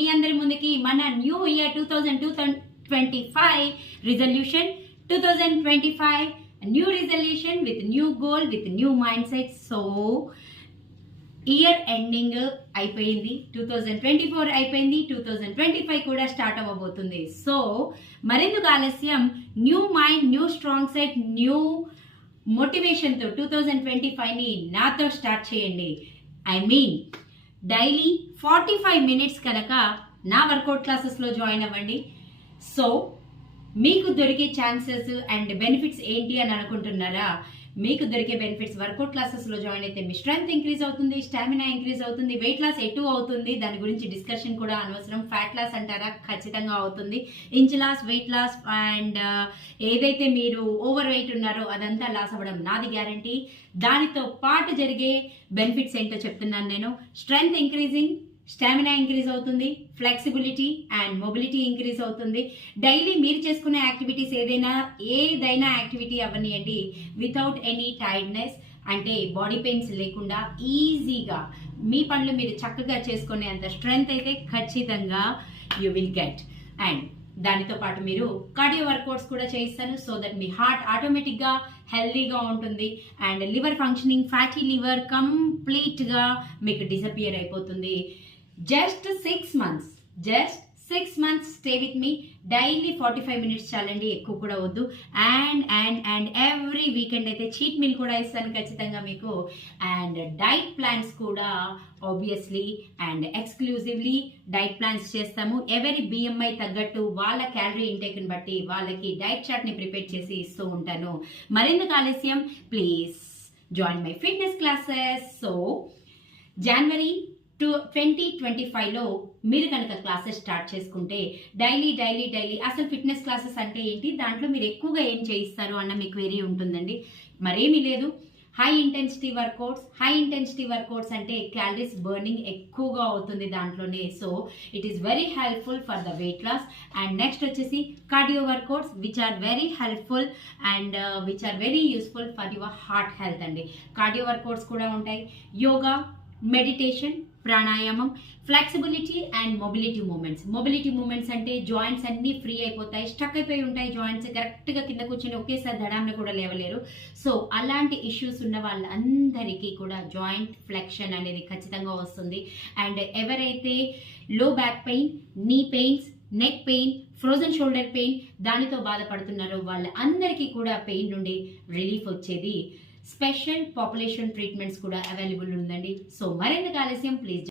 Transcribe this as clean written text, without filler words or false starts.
మీ అందరి ముందుకి మన new year 2025 resolution 2025 new resolution with new goal with new mindset. So year ending అయిపోయింది, 2024 అయిపోయింది, 2025 కూడా స్టార్ట్ అవ్వబోతుంది. సో మరెందుకు ఆలస్యం, new mind, new strong set, new మోటివేషన్తో 2025ని నాతో స్టార్ట్ చేయండి. ఐ మీన్ డైలీ 45 మినిట్స్ కనుక నా వర్కౌట్ క్లాసెస్లో జాయిన్ అవ్వండి. సో మీకు దొరికే ఛాన్సెస్ అండ్ బెనిఫిట్స్ ఏంటి అని అనుకుంటున్నారా? మీకు దొరికే బెనిఫిట్స్, వర్కౌట్ క్లాసెస్లో జాయిన్ అయితే మీ స్ట్రెంగ్త్ ఇంక్రీజ్ అవుతుంది, స్టామినా ఇంక్రీజ్ అవుతుంది, వెయిట్ లాస్ ఎటు అవుతుంది, దాని గురించి డిస్కషన్ కూడా అనవసరం. ఫ్యాట్ లాస్ అంటారా? ఖచ్చితంగా అవుతుంది. Inch loss, weight loss and ఏదైతే మీరు ఓవర్ వెయిట్ ఉన్నారో అదంతా లాస్ అవ్వడం నాది గ్యారంటీ. దానితో పాటు జరిగే బెనిఫిట్స్ ఏంటో చెప్తున్నాను నేను. స్ట్రెంగ్త్ ఇంక్రీజింగ్, స్టామినా ఇంక్రీజ్ అవుతుంది, ఫ్లెక్సిబిలిటీ అండ్ మొబిలిటీ ఇంక్రీజ్ అవుతుంది. డైలీ మీరు చేసుకునే యాక్టివిటీస్ ఏదైనా యాక్టివిటీ అవ్వనియండి వితౌట్ ఎనీ టైర్డ్నెస్, అంటే బాడీ పెయిన్స్ లేకుండా ఈజీగా మీ పనులు మీరు చక్కగా చేసుకునే అంత స్ట్రెంగ్త్ అయితే ఖచ్చితంగా యూ విల్ గెట్. అండ్ దానితో పాటు మీరు కార్డియో వర్కౌట్స్ కూడా చేయిస్తాను. సో దట్ మీ హార్ట్ ఆటోమేటిక్గా హెల్దీగా ఉంటుంది and liver functioning, fatty liver కంప్లీట్గా మీకు డిసపియర్ అయిపోతుంది. Just 6 months stay with me. Daily 45 minutes చాలండి, ఎక్కువ కూడా వద్దు. అండ్ ఎవ్రీ వీకెండ్ అయితే చీట్ మీల్ కూడా ఇస్తాను ఖచ్చితంగా మీకు. అండ్ డైట్ ప్లాన్స్ కూడా obviously and exclusively diet plans చేస్తాము. ఎవరి బిఎంఐ తగ్గట్టు వాళ్ళ క్యాలరీ ఇంటేక్ని బట్టి వాళ్ళకి డైట్ చార్ట్ని ప్రిపేర్ చేసి ఇస్తూ ఉంటాను. మరెందుకు ఆలస్యం, please join my fitness classes. So జనవరి 2025లో మీరు కనుక క్లాసెస్ స్టార్ట్ చేసుకుంటే డైలీ అసలు ఫిట్నెస్ క్లాసెస్ అంటే ఏంటి, దాంట్లో మీరు ఎక్కువగా ఏం చేయిస్తారు అన్న మీ క్వెరీ ఉంటుందండి. మరేమీ లేదు, హై ఇంటెన్సిటీ వర్కౌట్స్ అంటే క్యాలరీస్ బర్నింగ్ ఎక్కువగా అవుతుంది దాంట్లోనే. So it is very helpful for the weight loss. And next వచ్చేసి cardio workouts which are very helpful and which are very useful for your heart health అండి. Cardio workouts కూడా ఉంటాయి. Yoga, meditation, pranayama, flexibility and mobility movements అంటే joints అన్ని free అయిపోతాయి, stuck అయిపోయి ఉంటాయి joints, కరెక్ట్గా కింద కూర్చొని ఒకేసారి దడాన్ని కూడా లేవలేరు. సో అలాంటి ఇష్యూస్ ఉన్న వాళ్ళందరికీ కూడా జాయింట్ ఫ్లెక్షన్ అనేది ఖచ్చితంగా వస్తుంది. అండ్ ఎవరైతే లో బ్యాక్ పెయిన్, నీ pains, neck pain, frozen shoulder pain దానితో బాధపడుతున్నారో వాళ్ళందరికీ కూడా పెయిన్ నుండి రిలీఫ్ వచ్చేది స్పెషల్ పాపులేషన్ ట్రీట్మెంట్స్ కూడా అవైలబుల్ ఉందండి. సో మరెందుకు ఆలస్యం, ప్లీజ్